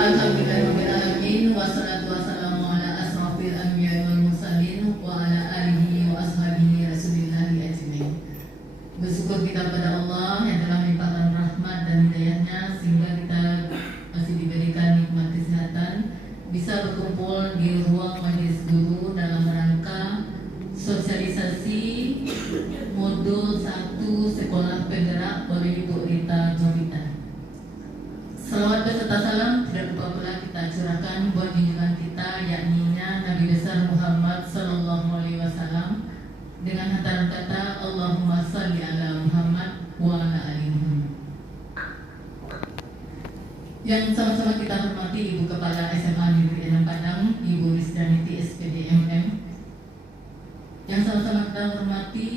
Alhamdulillahirrahmanirrahim. Wassalatu wassalamu ala asrafil anbiya'i wal mursalin wa ala alihi wa ashabihi rasulillahi ajmain. Bersyukur kita pada Allah yang telah melimpahkan rahmat dan hidayahnya sehingga kita masih diberikan nikmat kesehatan, bisa berkumpul di ruang majelis guru dalam rangka sosialisasi modul 1 Sekolah Penggerak oleh Ibu Rita Novita. Salawat beserta salam tidak lupa pula kita curahkan buat junjungan kita, yakni Nabi besar Muhammad Sallallahu Alaihi Wasallam, dengan hantaran kata Allahumma salli ala Muhammad wa ala ali Muhammad. Yang sama-sama kita hormati Ibu Kepala SMA Negeri 6 Padang, Ibu Rizdaniti SPD MM. Yang sama-sama kita hormati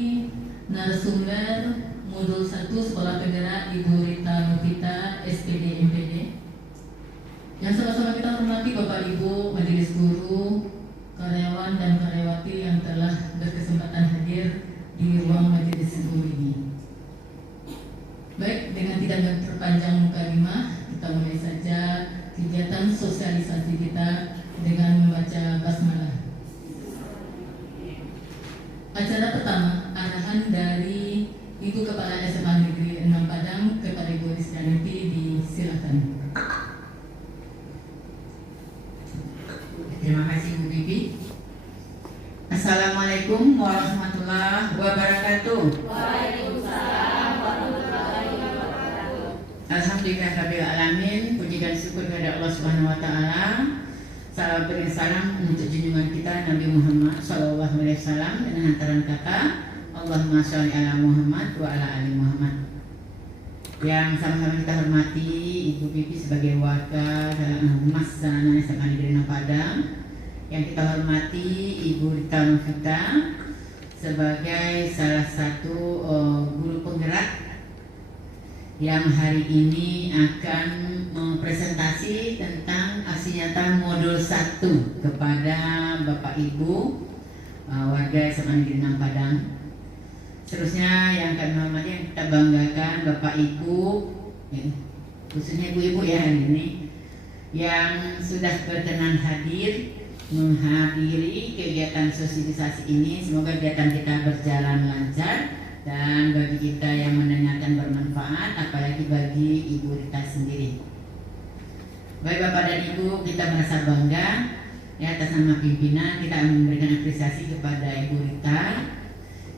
narasumber modul 1 Sekolah Penggerak Ibu Rita Novita SPD MPD. Yang sama-sama kita hormati Bapak Ibu Majelis Guru, karyawan dan karyawati yang telah berkesempatan hadir di ruang majelis guru ini. Baik, dengan tidak memperpanjang mukadimah, kita mulai saja kegiatan sosialisasi kita dengan membaca basmalah. Acara pertama, arahan dari Ibu Kepala SMA Negeri 6 Padang kepada Ibu Rizdaniti, disilakan. Terima kasih Bu Bibi. Assalamualaikum warahmatullahi wabarakatuh. Waalaikumsalam warahmatullahi wabarakatuh. Alhamdulillahirabbil alamin. Puji dan syukur kepada Allah Subhanahu wa taala. Salam beri salam untuk junjungan kita Nabi Muhammad sallallahu alaihi wasallam dengan hantaran kata Allahumma sholli ala Muhammad wa ala ali Muhammad. Yang sama-sama kita hormati Ibu Bibi sebagai warga Humas Sarana SMA Negeri 6 Padang. Yang kita hormati Ibu Rita Novita sebagai salah satu guru penggerak yang hari ini akan mempresentasi tentang aksi nyata modul 1 kepada Bapak Ibu warga SMA Negeri 6 Padang. Seterusnya yang kami hormati, yang kita banggakan Bapak Ibu, khususnya ibu-ibu ya hari ini, yang sudah berkenan hadir menghadiri kegiatan sosialisasi ini. Semoga kegiatan kita berjalan lancar dan bagi kita yang mendengarkan bermanfaat, apalagi bagi Ibu Rita sendiri. Baik Bapak dan Ibu, kita merasa bangga ya atas nama pimpinan kita memberikan apresiasi kepada Ibu Rita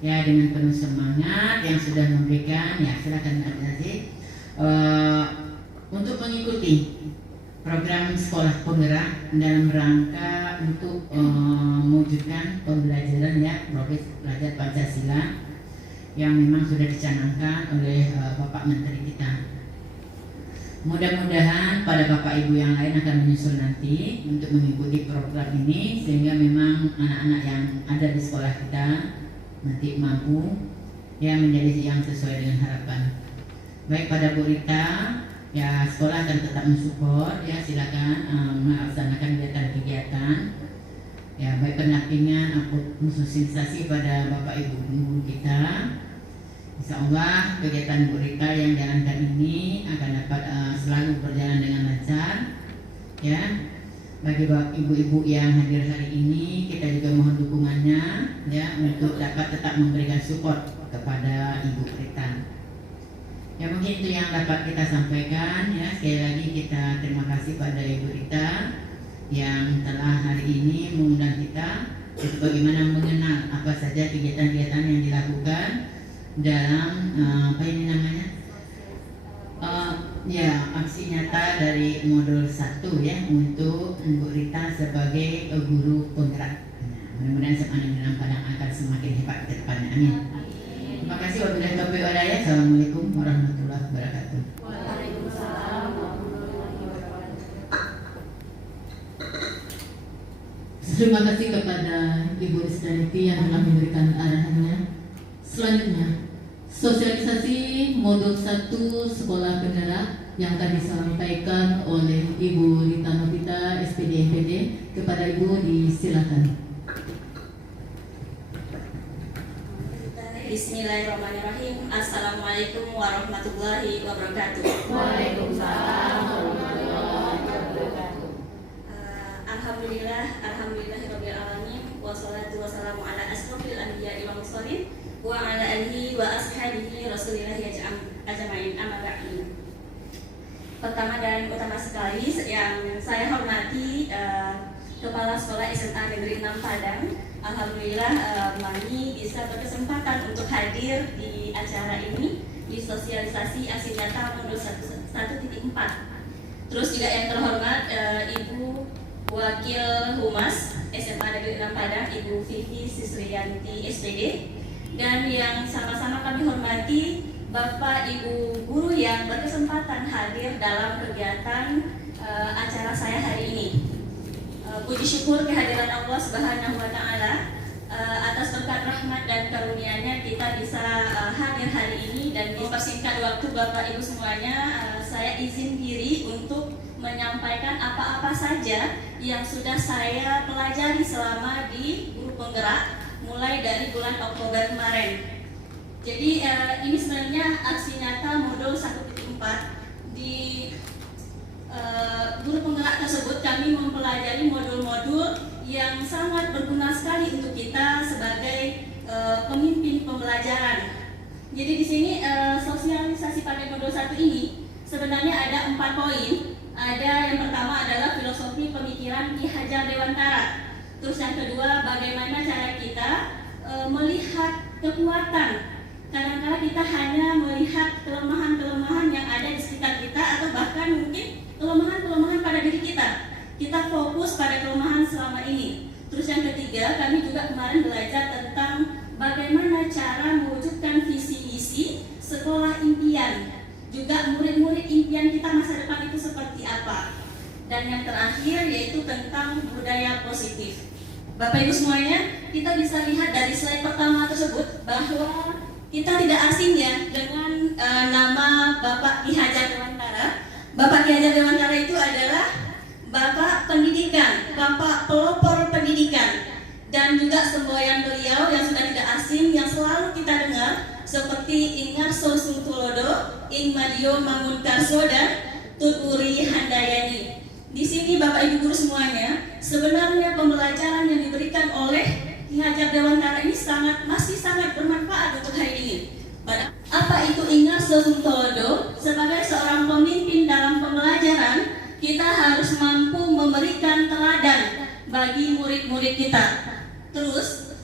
ya dengan penuh semangat yang sudah memberikan, ya silakan apresiasi untuk mengikuti program sekolah penggerak dalam rangka untuk mewujudkan pembelajaran ya progres belajar Pancasila yang memang sudah dicanangkan oleh Bapak Menteri kita. Mudah-mudahan pada Bapak Ibu yang lain akan menyusul nanti untuk mengikuti program ini sehingga memang anak-anak yang ada di sekolah kita nanti mampu ya menjadi yang sesuai dengan harapan. Baik pada Bu Rita, ya sekolah akan tetap mensupport ya, silakan melaksanakan kegiatan-kegiatan ya baik pendampingan maupun sosialisasi pada Bapak Ibu guru kita. Insya Allah kegiatan Bu Rita yang jalankan ini akan dapat selalu berjalan dengan lancar ya. Bagi bapak ibu-ibu yang hadir hari ini, kita juga mohon dukungannya ya untuk dapat tetap memberikan support kepada Ibu Rita. Ya mungkin itu yang dapat kita sampaikan ya. Sekali lagi kita terima kasih pada Ibu Rita yang telah hari ini mengundang kita Itu bagaimana mengenal apa saja kegiatan-kegiatan yang dilakukan dalam aksi nyata dari modul 1 ya untuk Bu Rita sebagai guru penggerak. Mudah-mudahan SMA Negeri Enam Padang akan semakin hebat ke depannya. Amin. Terima kasih. Wabillahi taufiq wal hidayah. Assalamualaikum warahmatullahi wabarakatuh. Waalaikumsalam warahmatullahi wabarakatuh. Terima kasih kepada Ibu Risdaniti yang telah memberikan arahannya. Selanjutnya, sosialisasi modul 1 sekolah penggerak yang akan disampaikan oleh Ibu Rita Novita, SPD MPD. Kepada Ibu disilakan. Bismillahirrahmanirrahim. Assalamualaikum warahmatullahi wabarakatuh. Waalaikumsalam warahmatullahi wabarakatuh. Alhamdulillahirabbil alamin wassalatu wassalamu ala asrofil anbiya'i wal mursalin wa ala alihi wa ashabihi rasulillahi ajma'in amma ba'du. Pertama dan utama sekali yang saya hormati Kepala Sekolah SMA Negeri 6 Padang. Alhamdulillah Mami bisa berkesempatan untuk hadir di acara ini di sosialisasi aksi nyata modul 1.4. Terus juga yang terhormat Ibu Wakil Humas SMA Negeri 6 Padang, Ibu Vivi Sisriyanti SPD, dan yang sama-sama kami hormati Bapak Ibu guru yang berkesempatan hadir dalam kegiatan acara saya hari ini. Puji syukur kehadiran Allah Subhanahu wa Ta'ala atas berkat rahmat dan karunia-Nya kita bisa hadir hari ini, dan mempersingkat waktu Bapak Ibu semuanya, saya izin diri untuk menyampaikan apa-apa saja yang sudah saya pelajari selama di guru penggerak mulai dari bulan Oktober kemarin. Jadi ini sebenarnya aksi nyata modul 1.4. Di guru penggerak tersebut kami mempelajari modul-modul yang sangat berguna sekali untuk kita sebagai pemimpin pembelajaran. Jadi di sini sosialisasi pada modul 1 ini sebenarnya ada 4 poin. Ada yang pertama adalah filosofi pemikiran Ki Hajar Dewantara. Terus yang kedua, bagaimana cara kita melihat kekuatan. Kadang-kadang kita hanya melihat kelemahan-kelemahan yang ada di sekitar kita, atau bahkan mungkin kelemahan-kelemahan pada diri kita. Kita fokus pada kelemahan selama ini. Terus yang ketiga, kami juga kemarin belajar tentang bagaimana cara mewujudkan visi-misi sekolah impian. Juga murid-murid impian kita masa depan itu seperti apa. Dan yang terakhir yaitu tentang budaya positif. Bapak Ibu semuanya, kita bisa lihat dari slide pertama tersebut bahwa kita tidak asing ya dengan nama Bapak Ki Hajar Dewantara. Bapak Ki Hajar Dewantara itu adalah Bapak pendidikan, Bapak pelopor pendidikan, dan juga semboyan beliau yang sudah tidak asing yang selalu kita dengar seperti Ingarso Sungtulodo, Ingmadio Mangunkarso, dan Tuturi Handayani. Di sini Bapak Ibu guru semuanya, sebenarnya pembelajaran yang diberikan oleh Ki Hajar Dewantara ini masih sangat bermanfaat untuk hari ini. Apa itu Ingarso Sungtulodo? Sebagai seorang pemimpin dalam pembelajaran, kita harus mampu memberikan teladan bagi murid-murid kita. Terus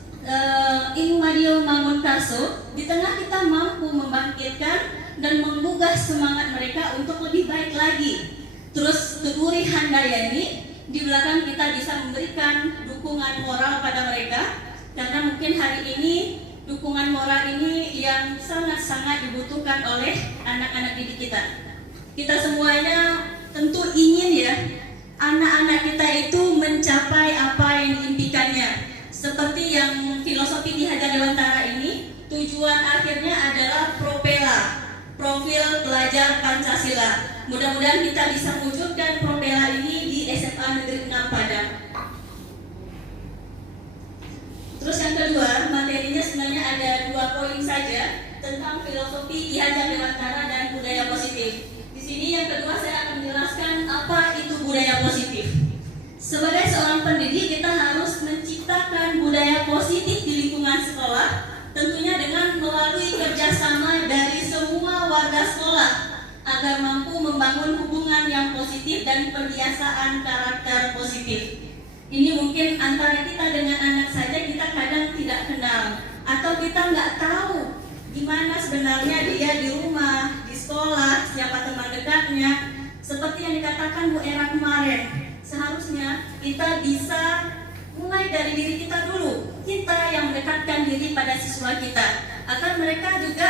Ingmadio Mangunkarso, di tengah kita mampu membangkitkan dan menggugah semangat mereka untuk lebih baik lagi. Terus Tuturi Handayani, di belakang kita bisa memberikan dukungan moral pada mereka, karena mungkin hari ini dukungan moral ini yang sangat-sangat dibutuhkan oleh anak-anak didik kita. Kita semuanya tentu ingin ya anak-anak kita itu mencapai apa yang diimpikannya. Seperti yang filosofi Ki Hajar Dewantara ini, tujuan akhirnya adalah profil pelajar Pancasila. Mudah-mudahan kita bisa wujudkan Propela ini di SMA Negeri 6 Padang. Terus yang kedua, materinya sebenarnya ada 2 poin saja tentang filosofi Ki Hajar Dewantara dan budaya positif. Di sini yang kedua saya akan menjelaskan apa itu budaya positif. Sebagai seorang pendidik, kita harus menciptakan budaya positif di lingkungan sekolah, tentunya dengan melalui kerjasama dari semua warga sekolah agar mampu membangun hubungan yang positif dan pembiasaan karakter positif. Ini mungkin antara kita dengan anak saja kita kadang tidak kenal, atau kita nggak tahu gimana sebenarnya dia di rumah, di sekolah, siapa teman dekatnya. Seperti yang dikatakan Bu Era kemarin, seharusnya kita bisa mulai dari diri kita dulu. Kita yang mendekatkan diri pada siswa kita, agar mereka juga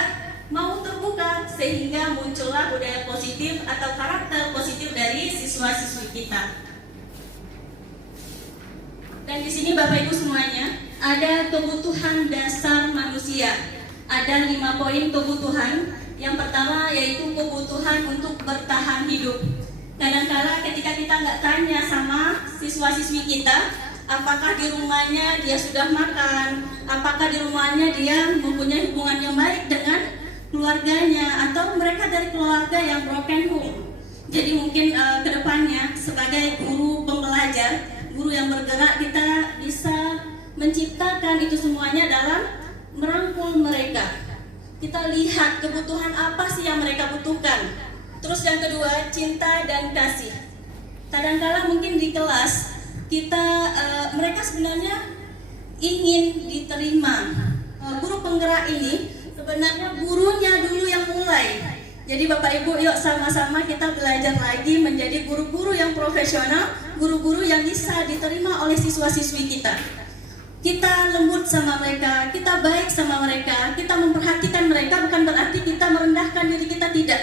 mau terbuka, sehingga muncullah budaya positif atau karakter positif dari siswa-siswi kita. Dan di sini Bapak Ibu semuanya, ada kebutuhan dasar manusia. Ada 5 poin kebutuhan. Yang pertama yaitu kebutuhan untuk bertahan hidup. Kadang-kala ketika kita nggak tanya sama siswa-siswi kita, apakah di rumahnya dia sudah makan, apakah di rumahnya dia mempunyai hubungan yang baik dengan keluarganya, atau mereka dari keluarga yang broken home. Jadi mungkin kedepannya sebagai guru pembelajar, guru yang bergerak, kita bisa menciptakan itu semuanya dalam merangkul mereka. Kita lihat kebutuhan apa sih yang mereka butuhkan. Terus yang kedua, cinta dan kasih. Kadang-kala mungkin di kelas kita mereka sebenarnya ingin diterima. Guru penggerak ini sebenarnya gurunya dulu yang mulai. Jadi Bapak Ibu, yuk sama-sama kita belajar lagi menjadi guru-guru yang profesional, guru-guru yang bisa diterima oleh siswa-siswi kita. Kita lembut sama mereka, kita baik sama mereka, kita memperhatikan mereka, bukan berarti kita merendahkan diri kita, tidak.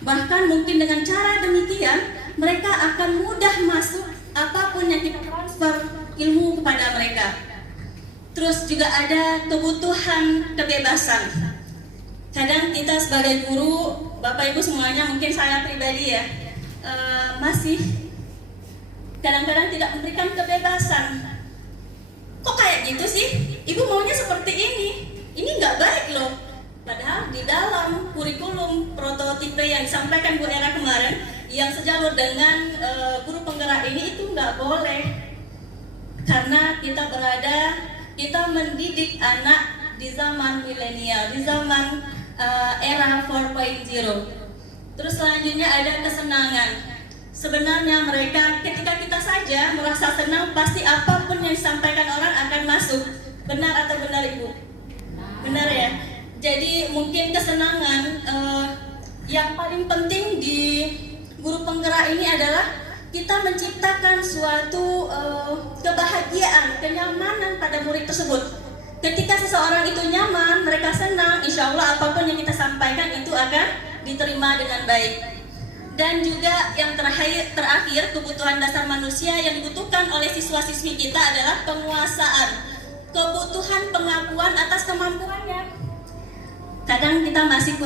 Bahkan mungkin dengan cara demikian, mereka akan mudah masuk apapun yang kita transfer ilmu kepada mereka. Terus juga ada kebutuhan kebebasan. Kadang kita sebagai guru, Bapak Ibu semuanya, mungkin saya pribadi ya, masih kadang-kadang tidak memberikan kebebasan. Kok kayak gitu sih? Ibu maunya seperti ini nggak baik loh. Padahal di dalam kurikulum prototipe yang disampaikan Bu Era kemarin, yang sejalur dengan guru penggerak ini, itu nggak boleh. Karena kita mendidik anak di zaman milenial, di zaman era 4.0. Terus selanjutnya ada kesenangan. Sebenarnya mereka, ketika kita saja merasa senang, pasti apapun yang disampaikan orang akan masuk. Benar atau benar Ibu? Benar ya? Jadi mungkin kesenangan yang paling penting di guru penggerak ini adalah kita menciptakan suatu kebahagiaan, kenyamanan pada murid tersebut. Ketika seseorang itu nyaman, mereka senang, insya Allah apapun yang kita sampaikan itu akan diterima dengan baik. Dan juga yang terakhir kebutuhan dasar manusia yang dibutuhkan oleh siswa-siswi kita adalah penguasaan, kebutuhan pengakuan atas kemampuannya. Kadang kita masih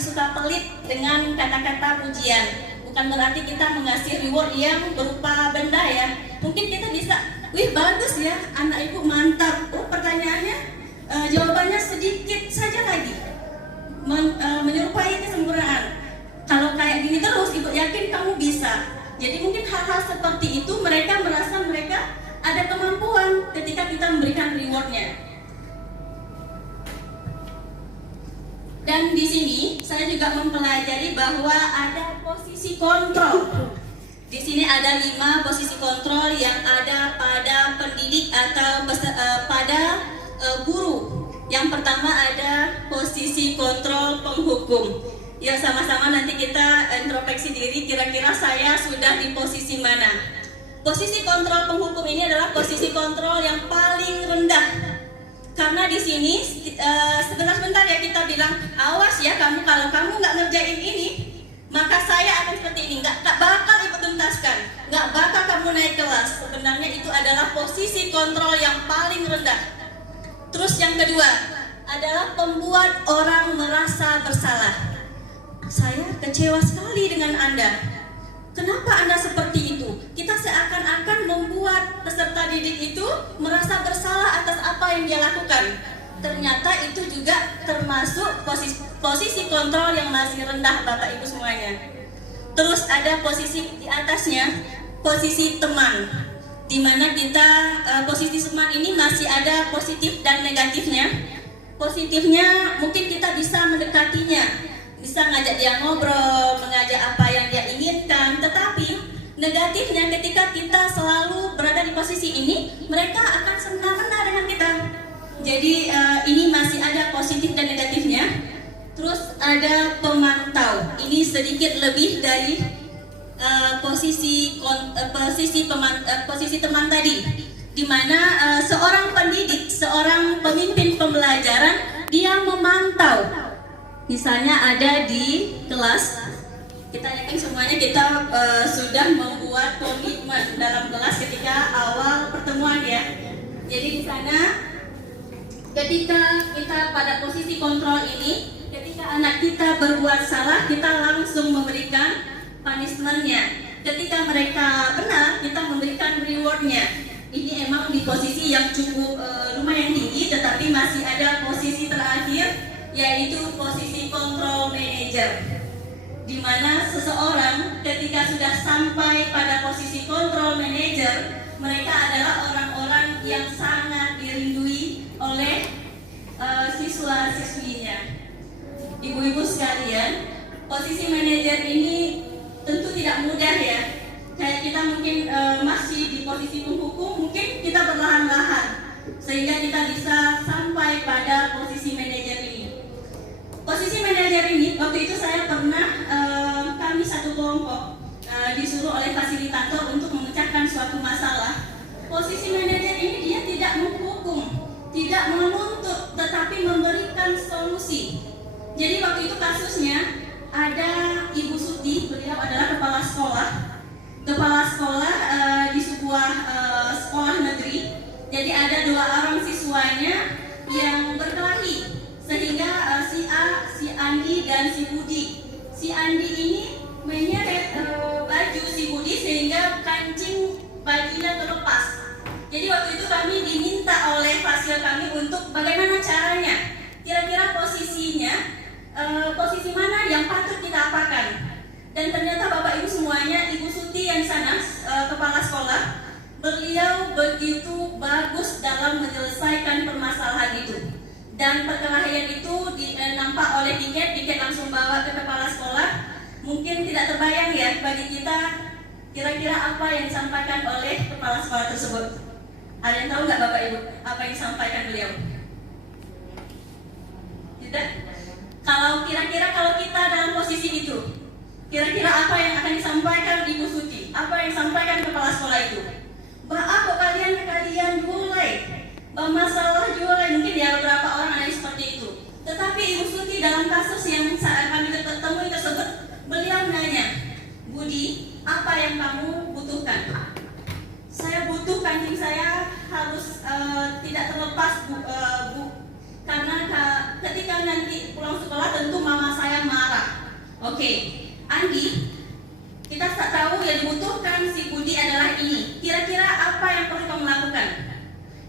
suka pelit dengan kata-kata pujian. Bukan berarti kita mengasih reward yang berupa benda ya. Mungkin kita bisa, wih bagus ya, anak ibu mantap. Oh pertanyaannya, jawabannya sedikit saja lagi, menyerupai kesempurnaan. Kalau kayak gini terus, ibu yakin kamu bisa. Jadi mungkin hal-hal seperti itu mereka merasa mereka ada kemampuan ketika kita memberikan rewardnya. Dan di sini saya juga mempelajari bahwa ada posisi kontrol. Di sini ada 5 posisi kontrol yang ada pada pendidik atau pada guru. Yang pertama ada posisi kontrol penghukum. Ya sama-sama nanti kita introspeksi diri, kira-kira saya sudah di posisi mana. Posisi kontrol penghukum ini adalah posisi kontrol yang paling rendah. Karena di sini sebentar ya kita bilang, awas ya kamu, kalau kamu nggak ngerjain ini, maka saya akan seperti ini, nggak bakal ikut tuntaskan, nggak bakal kamu naik kelas. Sebenarnya itu adalah posisi kontrol yang paling rendah. Terus yang kedua adalah pembuat orang merasa bersalah. Saya kecewa sekali dengan Anda. Kenapa Anda seperti itu? Kita seakan-akan membuat peserta didik itu merasa bersalah atas apa yang dia lakukan. Ternyata itu juga termasuk posisi kontrol yang masih rendah Bapak Ibu semuanya. Terus ada posisi di atasnya, posisi teman. Dimana kita posisi teman ini masih ada positif dan negatifnya. Positifnya mungkin kita bisa mendekatinya, bisa ngajak dia ngobrol, mengajak apa yang dia inginkan. Tetapi Negatifnya ketika kita selalu berada di posisi ini, mereka akan semena-mena dengan kita. Jadi ini masih ada positif dan negatifnya. Terus ada pemantau. Ini sedikit lebih dari posisi teman tadi, di mana seorang pendidik, seorang pemimpin pembelajaran, dia memantau. Misalnya ada di kelas, kita yakin semuanya kita sudah membuat komitmen dalam kelas ketika awal pertemuan ya. Jadi di sana ketika kita pada posisi kontrol ini, ketika anak kita berbuat salah, kita langsung memberikan punishment-nya. Ketika mereka benar, kita memberikan reward-nya. Ini emang di posisi yang cukup lumayan tinggi, tetapi masih ada posisi terakhir, yaitu posisi control manager, di mana seseorang ketika sudah sampai pada posisi control manager, mereka adalah orang-orang yang sangat dirindui oleh siswa-siswinya. Ibu-ibu sekalian, posisi manajer ini tentu tidak mudah ya. Kayak kita mungkin masih di posisi penghukum, mungkin kita berlahan-lahan sehingga kita bisa sampai pada posisi manajer ini. Posisi manajer ini, waktu itu saya pernah, kami satu kelompok disuruh oleh fasilitator untuk memecahkan suatu masalah. Posisi manajer ini dia tidak menghukum, tidak menuntut, tetapi memberikan solusi. Jadi waktu itu kasusnya ada Ibu Suti, beliau adalah kepala sekolah di sebuah sekolah negeri. Jadi ada 2 orang siswanya yang berkelahi, sehingga si A, si Andi dan si Budi. Si Andi ini menyeret baju si Budi sehingga kancing bajunya terlepas. Jadi waktu itu kami diminta oleh fasil kami untuk bagaimana caranya, kira-kira posisinya, posisi mana yang patut kita apakan. Dan ternyata Bapak Ibu semuanya, Ibu Suti yang di sana, kepala sekolah, beliau begitu bagus dalam menyelesaikan permasalahan itu. Dan perkelahian itu nampak oleh tiket langsung bawa ke kepala sekolah. Mungkin tidak terbayang ya bagi kita, kira-kira apa yang disampaikan oleh kepala sekolah tersebut. Ada yang tahu nggak Bapak Ibu apa yang disampaikan beliau? Tidak? Kalau kira-kira kalau kita dalam posisi itu, kira-kira apa yang akan disampaikan Ibu Suti? Apa yang disampaikan kepala sekolah itu? Apa kalian mulai masalah jualan, mungkin ya beberapa orang ada seperti itu. Tetapi Ibu Suti dalam kasus yang saat kami ketemu tersebut, beliau nanya, Budi, apa yang kamu butuhkan? Saya butuh kancing saya harus tidak terlepas bu, karena ketika nanti pulang sekolah tentu mama saya marah. Oke, Andi, kita tak tahu yang dibutuhkan si Budi adalah ini. Kira-kira apa yang perlu kamu lakukan?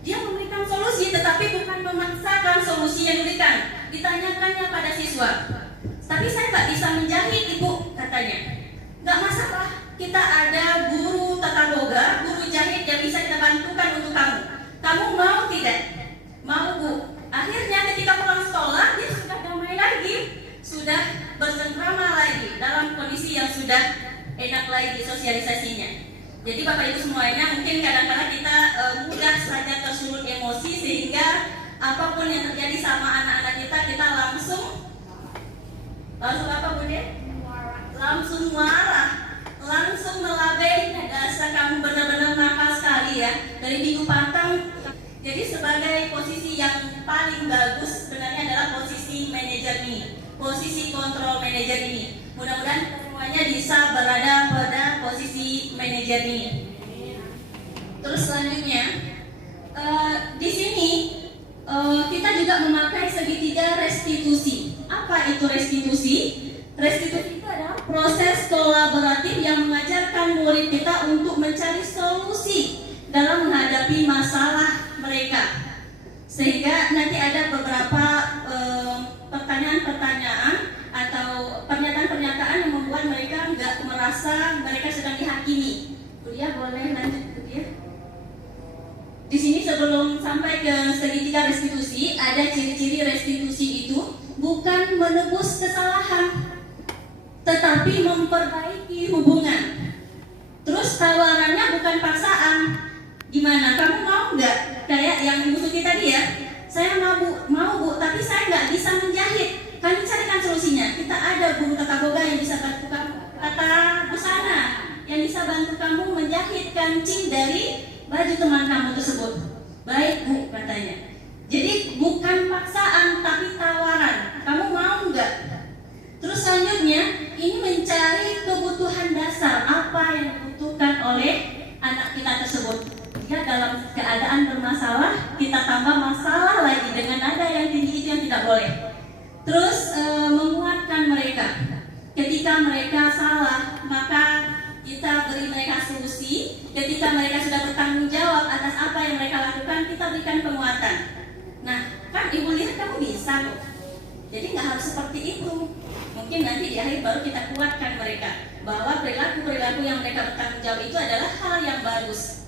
Dia memberikan solusi, tetapi bukan memaksakan solusi yang diberikan. Ditanyakannya pada siswa. Tapi saya tak bisa menjahit, Ibu, katanya. Gak masalah, kita ada guru tata boga, guru jahit yang bisa kita bantukan untuk kamu. Kamu mau tidak? Mau, Bu. Akhirnya ketika pulang sekolah, dia sudah damai lagi, sudah bersengkrama lagi, dalam kondisi yang sudah enak lagi sosialisasinya. Jadi Bapak Ibu semuanya, mungkin kadang-kadang kita mudah saja tersulut emosi, sehingga apapun yang terjadi sama anak-anak kita langsung apa Bunda? Langsung marah, langsung melabeh. Dasar kamu benar-benar nakal sekali ya, dari minggu patang. Jadi sebagai posisi yang paling bagus sebenarnya adalah posisi manajer ini, posisi kontrol manajer ini. Mudah-mudahan kita semuanya bisa berada pada posisi manajer ini. Terus selanjutnya, di sini kita juga memakai segitiga restitusi. Apa itu restitusi? Restitusi itu adalah proses kolaboratif yang mengajarkan murid kita untuk mencari solusi dalam menghadapi masalah mereka. Sehingga nanti ada beberapa pertanyaan-pertanyaan atau pernyataan-pernyataan yang membuat mereka nggak merasa mereka sedang dihakimi. Dia boleh lanjut ke dia. Di sini sebelum sampai ke segitiga restitusi, ada ciri-ciri restitusi itu bukan menebus kesalahan, tetapi memperbaiki hubungan. Terus tawarannya bukan paksaan. Gimana? Kamu mau nggak? Kayak yang Ibu Suti tadi ya. Saya mau bu, tapi saya nggak bisa menjahit. Kami carikan solusinya. Kita ada guru tata boga yang bisa bantu kamu, tata busana yang bisa bantu kamu menjahit kancing dari baju teman kamu tersebut. Baik bu, katanya. Jadi bukan paksaan tapi tawaran. Kamu mau nggak? Terus selanjutnya ini mencari kebutuhan dasar apa yang dibutuhkan oleh anak kita tersebut. Jika dalam keadaan bermasalah, kita tambah masalah lagi dengan nada yang tinggi itu yang tidak boleh. Terus menguatkan mereka. Ketika mereka salah, maka kita beri mereka solusi. Ketika mereka sudah bertanggung jawab atas apa yang mereka lakukan, kita berikan penguatan. Nah, kan ibu lihat kamu bisa kok. Jadi nggak harus seperti itu. Mungkin nanti di akhir baru kita kuatkan mereka bahwa perilaku-perilaku yang mereka bertanggung jawab itu adalah hal yang bagus.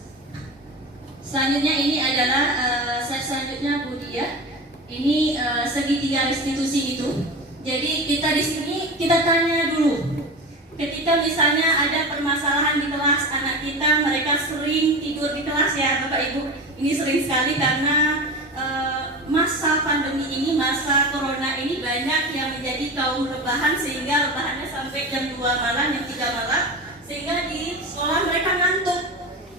Selanjutnya ini adalah slide selanjutnya Bu Dia. Ini segitiga restitusi itu. Jadi kita di sini kita tanya dulu. Ketika misalnya ada permasalahan di kelas anak kita, mereka sering tidur di kelas ya Bapak Ibu. Ini sering sekali karena masa pandemi ini, masa corona ini banyak yang menjadi kaum rebahan sehingga rebahannya sampai jam 2 malam, jam 3 malam, sehingga di sekolah mereka ngantuk.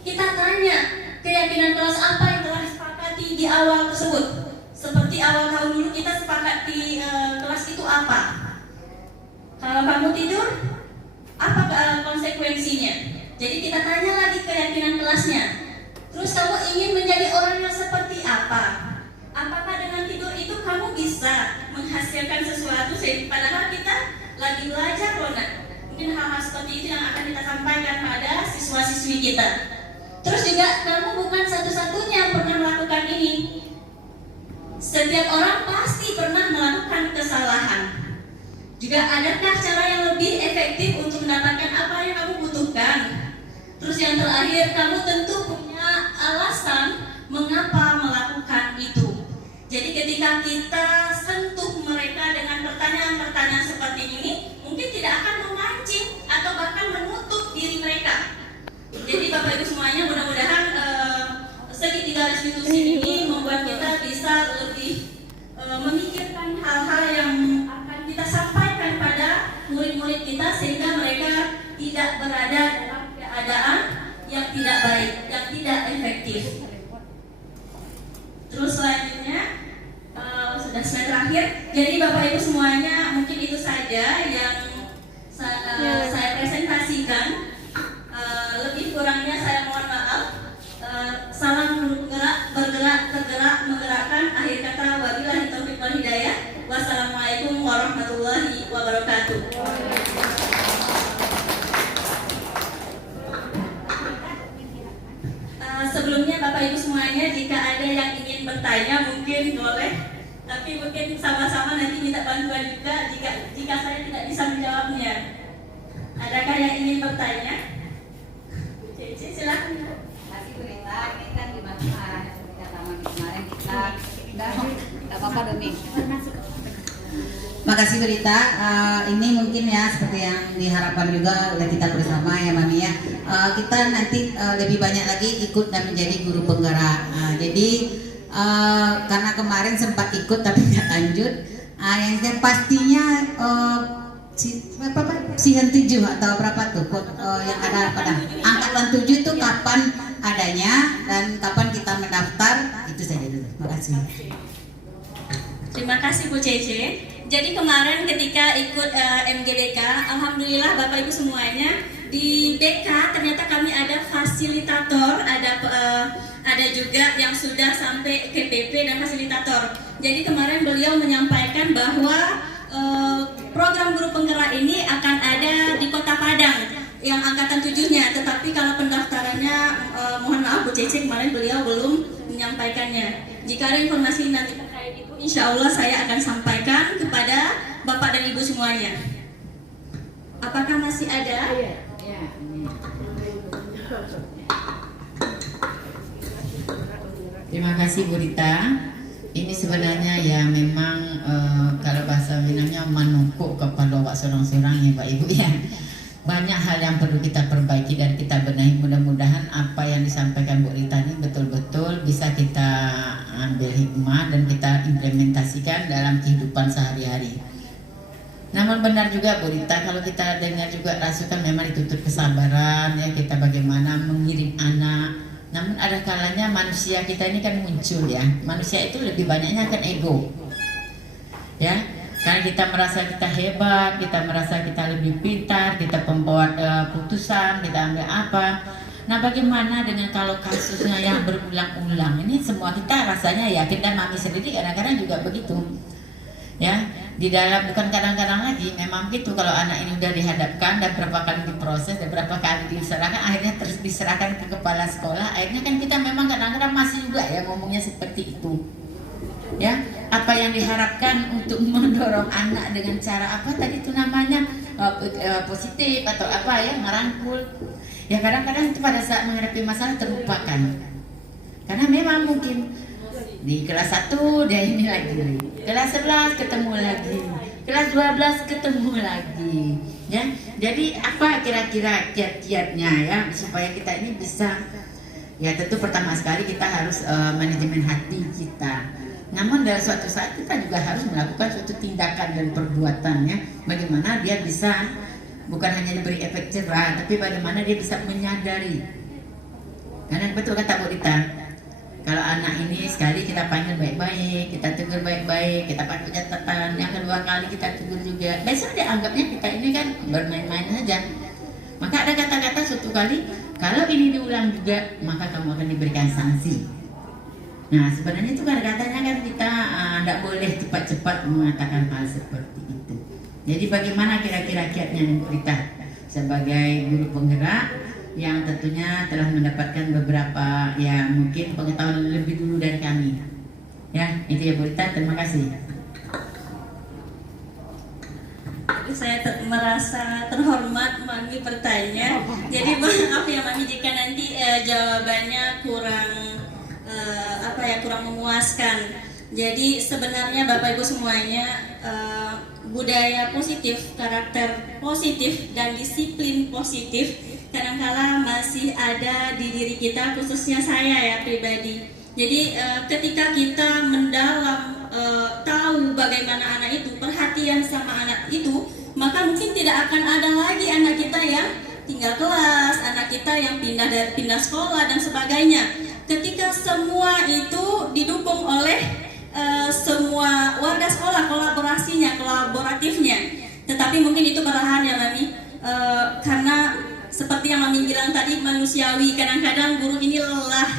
Kita tanya keyakinan kelas apa yang telah disepakati di awal tersebut. Seperti awal tahun dulu kita sepakat di kelas itu apa? Kalau kamu tidur, apa konsekuensinya? Jadi kita tanya lagi keyakinan kelasnya. Terus kamu ingin menjadi orang yang seperti apa? Apakah dengan tidur itu kamu bisa menghasilkan sesuatu? Padahal kita lagi belajar loh nak. Mungkin hal-hal seperti itu yang akan kita sampaikan pada siswa-siswi kita. Terus juga kamu bukan satu-satunya yang pernah melakukan ini. Setiap orang pasti pernah melakukan kesalahan. Juga adakah cara yang lebih efektif untuk mendapatkan apa yang kamu butuhkan? Terus yang terakhir, kamu tentu punya alasan mengapa melakukan itu. Jadi ketika kita sentuh mereka dengan pertanyaan-pertanyaan seperti ini, mungkin tidak akan memancing atau bahkan menutup diri mereka. Jadi Bapak Ibu semuanya, mudah-mudahan segitiga restitusi ini membuat kita bisa lebih memikirkan hal-hal yang akan kita sampaikan pada murid-murid kita sehingga mereka tidak berada dalam keadaan yang tidak baik, yang tidak efektif. Terus selanjutnya sudah slide terakhir. Jadi Bapak Ibu semuanya, mungkin itu saja yang saya presentasikan. Lebih kurangnya saya mohon maaf. Salam bergerak, tergerak, menggerakkan. Akhir kata wabillahi taufiq wal hidayah. Wassalamualaikum warahmatullahi wabarakatuh. Sebelumnya Bapak Ibu semuanya, jika ada yang ingin bertanya mungkin boleh, tapi mungkin sama-sama nanti minta bantuan juga jika saya tidak bisa menjawabnya. Adakah yang ingin bertanya? Cici, silakan. Masih berita, ini kan gimana arahnya seperti kata kemarin kita nggak apa-apa Doni. Makasih Berita, ini mungkin ya seperti yang diharapkan juga oleh kita bersama ya Mami ya. Kita nanti lebih banyak lagi ikut dan menjadi guru penggerak. Jadi karena kemarin sempat ikut tapi nggak lanjut. Yang pastinya Sihan 7 atau berapa tuh yang ada pada angkatan 7 itu kapan adanya dan kapan kita mendaftar, itu saja dulu. Terima kasih. Terima kasih Bu Cece. Jadi kemarin ketika ikut MGBK, alhamdulillah Bapak Ibu semuanya, di BK ternyata kami ada fasilitator, ada juga yang sudah sampai ke PP dan fasilitator. Jadi kemarin beliau menyampaikan bahwa program guru penggerak ini akan ada di Kota Padang yang angkatan 7-nya, tetapi kalau pendaftarannya mohon maaf Bu Cece, kemarin beliau belum menyampaikannya. Jika ada informasi nanti terkait itu, insya Allah saya akan sampaikan kepada Bapak dan Ibu semuanya. Apakah masih ada? Terima kasih Bu Rita. Ini sebenarnya ya memang kalau bahasa Minangnya manukuk kepada Wak sorang-sorang ya Pak Ibu ya. banyak hal yang perlu kita perbaiki dan kita benahi. Mudah-mudahan apa yang disampaikan Bu Rita ini betul-betul bisa kita ambil hikmah dan kita implementasikan dalam kehidupan sehari-hari. Namun benar juga Bu Rita, kalau kita dengar juga rasukan memang dituntut kesabaran ya, kita bagaimana mengirim anak. Namun ada kalanya manusia kita ini kan muncul ya, manusia itu lebih banyaknya kan ego ya, karena kita merasa kita hebat, kita merasa kita lebih pintar, kita pembuat putusan, kita ambil apa. Nah bagaimana dengan kalau kasusnya yang berulang-ulang? Ini semua kita rasanya yakin, dan mami sendiri kadang-kadang juga begitu ya. Di dalam, bukan kadang-kadang lagi, memang gitu, kalau anak ini udah dihadapkan dan berapa kali diproses dan berapa kali diserahkan, akhirnya terus diserahkan ke kepala sekolah, akhirnya kan kita memang kadang-kadang masih juga ya ngomongnya seperti itu ya. Apa yang diharapkan untuk mendorong anak dengan cara apa tadi itu namanya, positif atau apa ya, merangkul ya, kadang-kadang itu pada saat menghadapi masalah terlupakan, karena memang mungkin di kelas 1 dia ini lagi, kelas 11 ketemu lagi, kelas 12 ketemu lagi ya. Jadi apa kira-kira kiat-kiatnya ya supaya kita ini bisa, ya tentu pertama sekali kita harus manajemen hati kita. Namun dalam suatu saat kita juga harus melakukan suatu tindakan dan perbuatannya, bagaimana dia bisa bukan hanya diberi efek cerah, tapi bagaimana dia bisa menyadari. Karena betul kata Bu Rita, kalau anak ini sekali kita panggil baik-baik, kita tegur baik-baik, kita pakai catatan, yang kedua kali kita tegur juga, besok dia anggapnya kita ini kan bermain-main saja. Maka ada kata-kata suatu kali, kalau ini diulang juga, maka kamu akan diberikan sanksi. Nah sebenarnya itu kan katanya kan kita tidak boleh cepat-cepat mengatakan hal seperti itu. Jadi bagaimana kira-kira kiatnya kita sebagai guru penggerak yang tentunya telah mendapatkan beberapa ya mungkin pengetahuan lebih dulu dari kami ya, itu ya Bu Rita, terima kasih. Saya merasa terhormat Mami bertanya. Jadi maaf ya Mami jika nanti jawabannya kurang kurang memuaskan. Jadi sebenarnya Bapak Ibu semuanya, budaya positif, karakter positif dan disiplin positif kadangkala masih ada di diri kita, khususnya saya ya pribadi. Jadi ketika kita mendalam tahu bagaimana anak itu, perhatian sama anak itu, maka mungkin tidak akan ada lagi anak kita yang tinggal kelas, anak kita yang pindah sekolah dan sebagainya. Ketika semua itu didukung oleh semua warga sekolah, kolaboratifnya. Tetapi mungkin itu perlahan ya Mami, karena seperti yang Mami bilang tadi, manusiawi. Kadang-kadang guru ini lelah,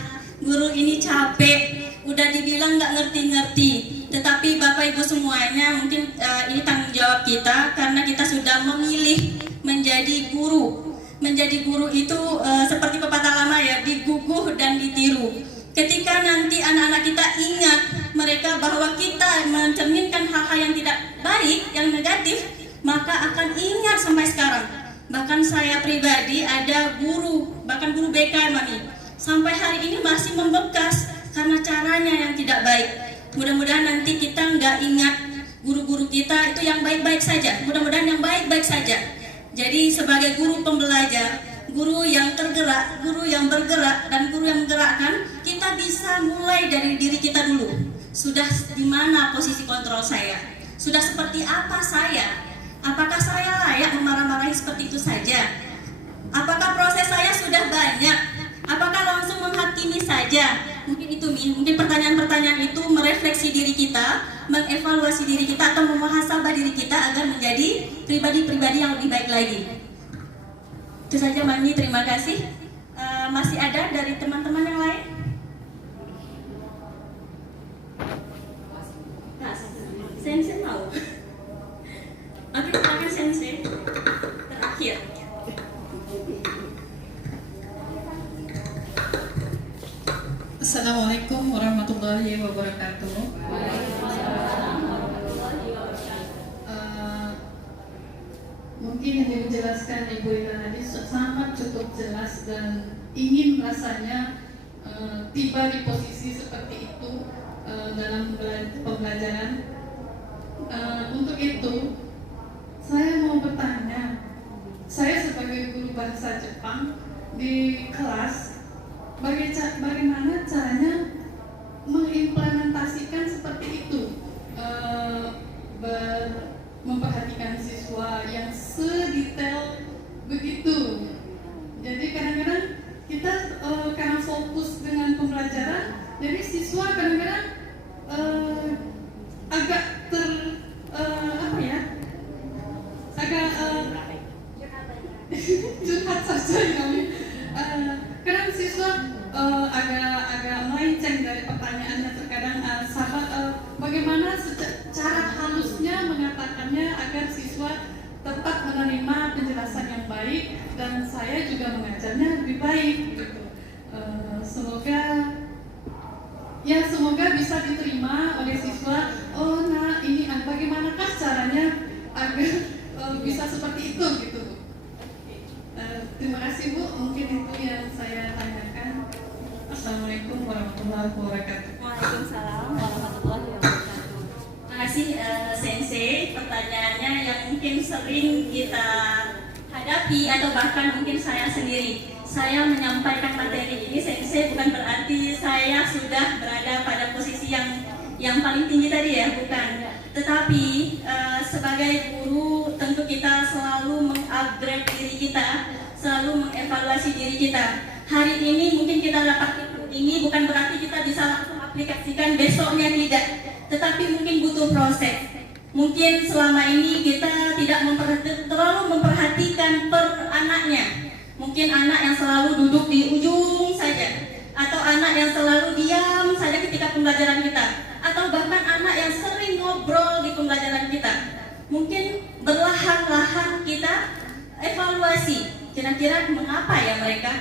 guru ini capek, udah dibilang nggak ngerti-ngerti. Tetapi Bapak Ibu semuanya, mungkin ini tanggung jawab kita, karena kita sudah memilih menjadi guru. Menjadi guru itu seperti pepatah lama ya, diguguh dan ditiru. Ketika nanti anak-anak kita ingat mereka bahwa kita mencerminkan hal-hal yang tidak baik, yang negatif, maka akan ingat sampai sekarang. Bahkan saya pribadi ada guru, bahkan guru BK Mami, sampai hari ini masih membekas karena caranya yang tidak baik. Mudah-mudahan nanti kita nggak ingat guru-guru kita itu yang baik-baik saja. Mudah-mudahan yang baik-baik saja. Jadi sebagai guru pembelajar, guru yang tergerak, guru yang bergerak, dan guru yang menggerakkan, kita bisa mulai dari diri kita dulu. Sudah di mana posisi kontrol saya? Sudah seperti apa saya? Apakah saya layak memarah-marahi seperti itu saja? Apakah proses saya sudah banyak? Apakah langsung menghakimi saja? Mungkin pertanyaan-pertanyaan itu merefleksi diri kita, mengevaluasi diri kita, atau memuhasabah diri kita agar menjadi pribadi-pribadi yang lebih baik lagi. Itu saja Mami, terima kasih. Masih ada dari teman-teman yang lain? Sensei mau? Oke, silakan Sensei. Terakhir. Assalamualaikum warahmatullahi wabarakatuh. Mungkin yang dijelaskan Ibu Ira tadi sangat cukup jelas, dan ingin rasanya tiba di posisi seperti itu dalam pembelajaran. Untuk itu saya mau bertanya, saya sebagai guru bahasa Jepang di kelas, bagaimana caranya mengimplementasikan seperti itu, memperhatikan siswa yang sedetail begitu. Jadi kadang-kadang kita karena fokus dengan pembelajaran, jadi siswa kadang-kadang agak curhat saja kami. Kadang siswa agak melenceng dari pertanyaannya terkadang. Bagaimana cara halusnya mengatakannya agar siswa tetap menerima penjelasan yang baik dan saya juga mengajarnya lebih baik gitu. Semoga bisa diterima oleh siswa. Oh, nah ini bagaimanakah caranya agar bisa seperti itu gitu. Terima kasih Bu, mungkin itu yang saya tanyakan. Assalamualaikum warahmatullahi wabarakatuh. Waalaikumsalam warahmatullahi wabarakatuh. Terima kasih Sensei. Pertanyaannya yang mungkin sering kita hadapi atau bahkan mungkin saya sendiri. Saya menyampaikan materi ini Sensei bukan berarti saya sudah berada pada posisi yang paling tinggi tadi ya, bukan. Tetapi sebagai guru tentu kita selalu mengupgrade diri kita, selalu mengevaluasi diri kita. Hari ini mungkin kita dapat ilmu ini bukan berarti kita bisa langsung aplikasikan besoknya, tidak. Tetapi mungkin butuh proses. Mungkin selama ini kita tidak terlalu memperhatikan per anaknya. Mungkin anak yang selalu duduk di ujung saja, atau anak yang selalu diam saja ketika pembelajaran kita, atau bahkan anak yang sering ngobrol di pembelajaran kita. Mungkin berlahan-lahan kita evaluasi, kira-kira mengapa ya mereka,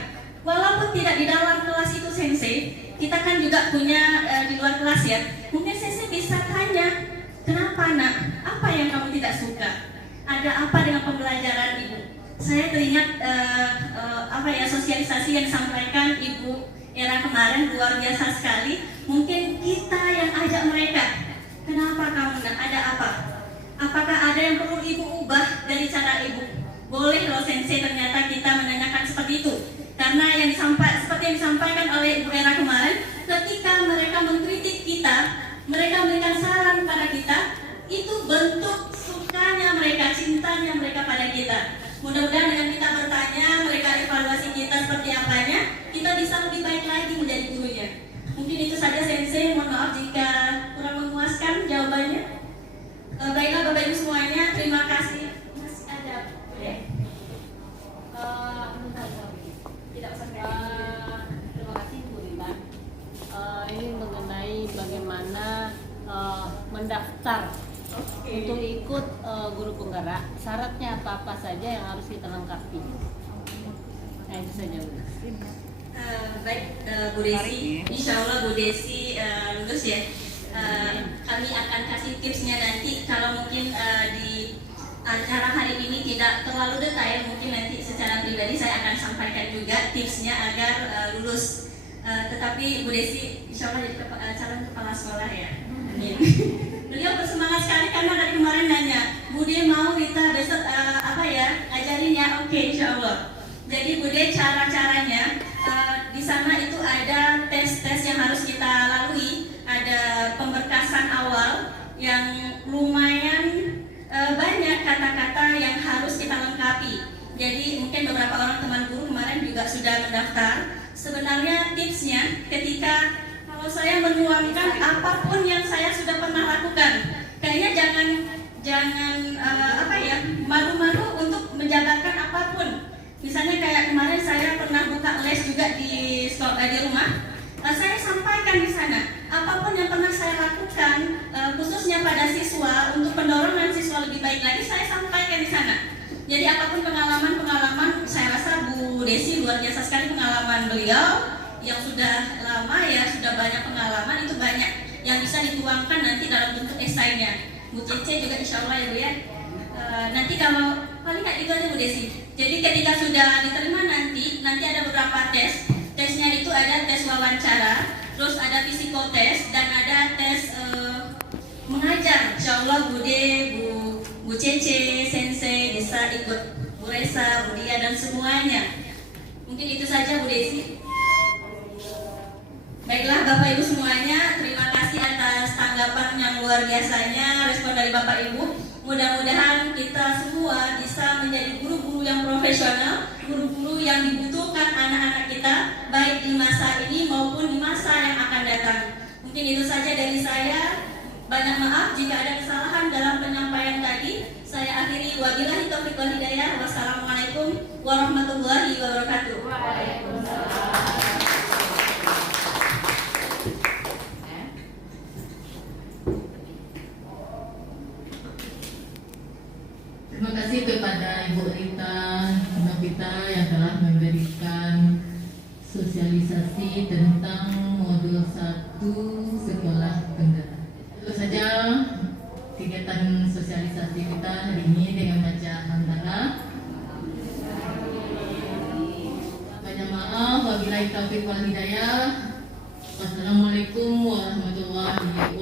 walaupun tidak di dalam kelas itu Sensei, kita kan juga punya di luar kelas ya. Mungkin Sensei bisa tanya, kenapa nak, apa yang kamu tidak suka, ada apa dengan pembelajaran ibu. Saya teringat sosialisasi yang disampaikan Ibu Era kemarin luar biasa sekali. Mungkin kita yang ajak mereka, kenapa kamu nak, ada apa? Apakah ada yang perlu ibu ubah dari cara ibu? Boleh loh Sensei, ternyata kita menanyakan seperti itu. Karena seperti yang disampaikan oleh Ibu Era kemarin, ketika mereka mengkritik kita, mereka memberikan saran pada kita, itu bentuk sukanya mereka, cintanya mereka pada kita. Mudah-mudahan dengan kita bertanya, mereka evaluasi kita seperti apanya, kita bisa lebih baik lagi menjadi gurunya. Mungkin itu saja Sensei, mohon maaf jika kurang memuaskan jawabannya. Baiklah Bapak Ibu semuanya, terima kasih. Masih ada boleh? Tidak usah. Terima kasih Bu Rina. Ini mengenai bagaimana mendaftar untuk ikut guru penggerak, syaratnya apa-apa saja yang harus kita lengkapi. Nah itu saja Bu. Baik Bu Desi, insya Allah Bu Desi lulus ya. Kami akan kasih tipsnya nanti. Kalau mungkin di acara hari ini tidak terlalu detail, mungkin nanti secara pribadi saya akan sampaikan juga tipsnya agar lulus. Tetapi Bu Desi insya Allah jadi calon kepala sekolah ya. Amin. Beliau bersemangat sekali karena dari kemarin nanya, Bude mau kita besok ajarin ya, oke insya Allah. Jadi Bude cara-caranya di sana itu ada tes-tes yang harus kita lalui, ada pemberkasan awal yang lumayan banyak kata-kata yang harus kita lengkapi. Jadi mungkin beberapa orang teman guru kemarin juga sudah mendaftar. Sebenarnya tipsnya ketika kalau saya menuangkan apapun yang saya sudah pernah lakukan, kayaknya jangan malu-malu untuk menjabarkan apapun. Misalnya kayak kemarin saya pernah buka les juga di rumah. Saya sampaikan di sana apapun yang pernah saya lakukan, khususnya pada siswa untuk pendorongan siswa lebih baik lagi, saya sampaikan di sana. Jadi apapun pengalaman, saya rasa Bu Desi luar biasa sekali pengalaman beliau yang sudah lama ya, sudah banyak pengalaman, itu banyak yang bisa dituangkan nanti dalam bentuk esainya. Bu Cece juga insya Allah ya Bu ya. Nanti kalau paling nggak itu aja Bu Desi. Jadi ketika sudah diterima nanti ada beberapa tes. Tesnya itu ada tes wawancara, terus ada psikotes dan ada tes mengajar. Insya Allah Bu Cece, Sensei bisa ikut. Bu Resa, Bu Dia, dan semuanya. Mungkin itu saja Bu Desi. Baiklah Bapak Ibu semuanya, terima kasih atas tanggapan yang luar biasanya, respon dari Bapak Ibu. Mudah-mudahan kita semua bisa menjadi guru-guru yang profesional, guru-guru yang dibutuhkan anak-anak kita, baik di masa ini maupun di masa yang akan datang. Mungkin itu saja dari saya. Banyak maaf jika ada kesalahan dalam penyampaian tadi. Saya akhiri, wabillahi taufiq wal hidayah. Wassalamualaikum warahmatullahi wabarakatuh. Terima kasih kepada Ibu Rita Novita yang telah memberikan sosialisasi tentang modul 1 sekolah penggerak. Tentu saja kegiatan sosialisasi kita hari ini dengan baca hamdalah. Banyak maaf, wabillahi taufiq wal hidayah. Wassalamualaikum warahmatullahi wabarakatuh.